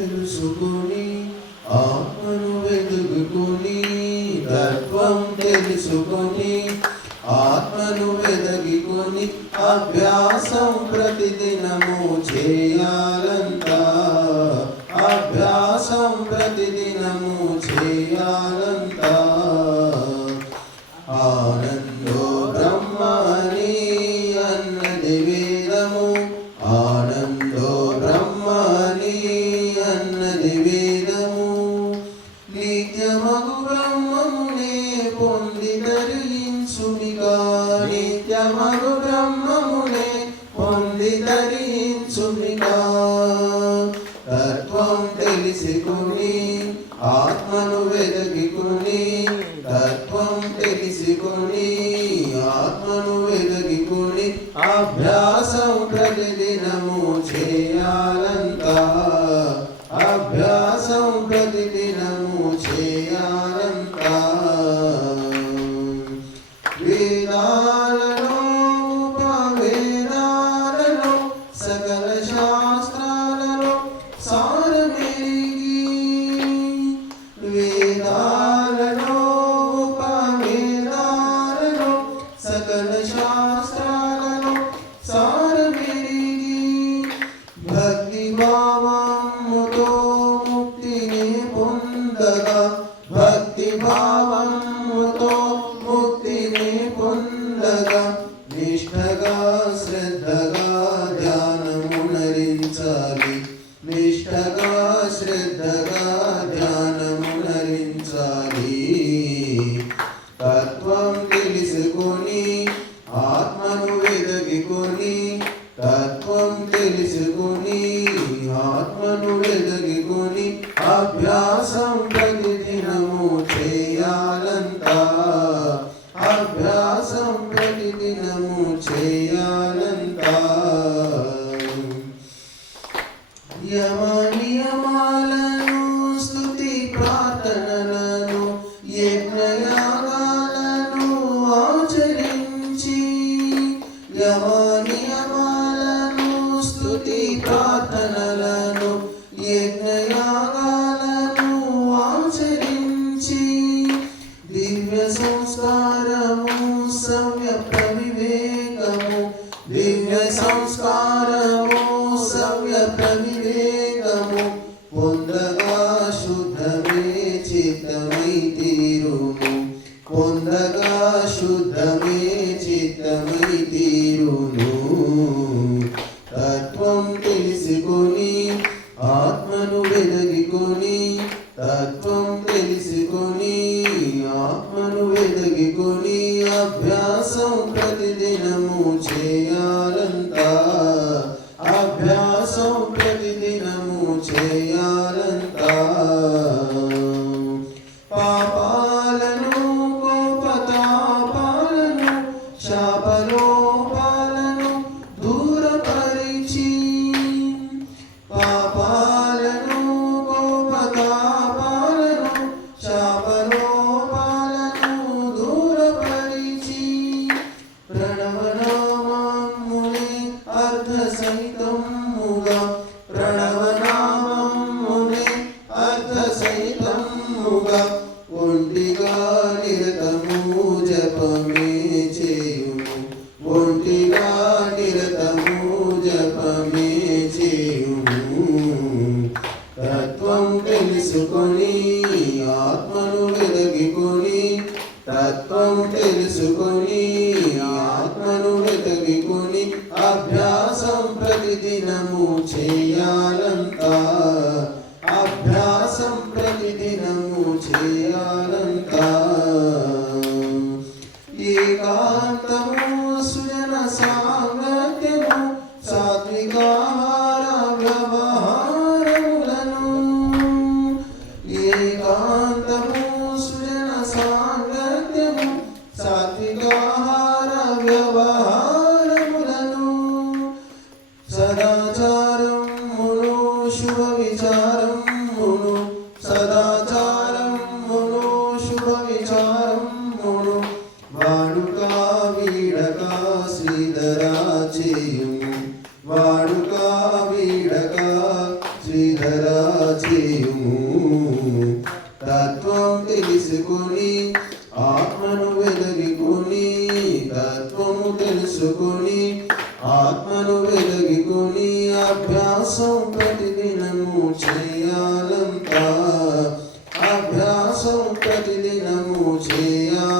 తెలుసుకొని ఆత్మను వెతుకుని తత్వం తెలుసుకొని ఆత్మను వెదగికొని అభ్యాసం ప్రతిదినము చేయాలంట అభ్యాసం ప్రతిదినము చేయాలంట ఆనందో బ్రహ్మని అన్నది వేదము ఆనందో బ్రహ్మని అన్నది వేదము నిత్యమగు బ్రహ్మమునే పొంది ధరించునిగా నిత్యమగు బ్రహ్మమునే పొంది ధరించునిగా తత్వం తెలుసుకొని ఆత్మను వెదగికొని తత్వం తెలుసుకొని ఆత్మను వెదగికొని అభ్యాసం ప్రతిదినము చేయాలంట అభ్యాసం ప్రతిదినము చేయాలంట వేదాలలో ఉపవేదాలలో సకల శాస్త్రాలలో సారమెరిగి వేదాలలో ఉపవేదాలలో సకల శాస్త్రాలలో సారమెరిగి భక్తి భావముతో ముక్తిని పొందగా భక్తి భావముతో ముక్తిని పొందగా నిష్ఠగా శ్రద్ధగా ధ్యానమునరించాలి నిష్ఠగా శ్రద్ధగా ధ్యానమునరించాలి తత్వం తెలుసుకొని ఆత్మను వెదగికొని తత్వం తెలుసుకొని ఆత్మను వెదగికొని అభ్యాసం ప్రతిదినము చేయాలంట అభ్యాసం ప్రతిదినము చేయాలంట యమ నియమాలను స్తుతి ప్రార్థనలను యజ్ఞయాగాలను ఆచరించి యమ నియమాలను స్తుతి ప్రార్థనలను యజ్ఞయాగాలను ఆచరించి దివ్య సంస్కారము సవ్యప్త వివేకము దివ్య సంస్కారము సవ్యప్త వివేకము పొందగా శుద్ధమే చిత్తమై తీరును పొందగా శుద్ధమే చిత్తమై తీరును తత్వం తెలుసుకొని ఆత్మను వెదగికొని తత్వం తెలుసుకొని ఆత్మను వెదగికొని అభ్యాసం ప్రతిదినము చేయాలంట అభ్యాసం ప్రతిదినము చేయాలంట పాపాలను కోపతాపాలను శాపలోపాలను దూరపరిచి పాపాలను కోపతాపాలను శాపలోపాలను దూరపరిచి ప్రణవనామమునే అర్ధ సహితముగా ప్రణవనామమునే అర్ధ సహితముగా ఒంటిగా నిరతము జపమే చేయుము ఒంటిగా నిరతము జపమే చేయుము తత్వం తెలుసుకొని ఆత్మను వెదగికొని తత్వం తెలుసుకొని ఆత్మను వెదగికొని అభ్యాసం ప్రతిదినము చేయాలంట అభ్యాసం ప్రతిదినము చేయాలంట ఏకాంతము సుజన సాంగత్యము సాత్వికాహార వ్యవహారములను ఏకాంతము సుజన సాంగత్యము సాత్వికాహార వ్యవహారములను సదాచారమును శుభ విచారమును సదాచారమును శుభ విచారమును వాడుకా వీడకా శ్రీధరా చేయుము వాడుకా వీడకా శ్రీధరా చేయుము. తత్వం తెలుసుకొని ఆత్మను వెదగికొని, తత్వము తెలుసుకొని ఆత్మను వెదగికొని, అభ్యాసం ప్రతిదినము చేయాలంతా, అభ్యాసం ప్రతిదినము చేయాలంతా.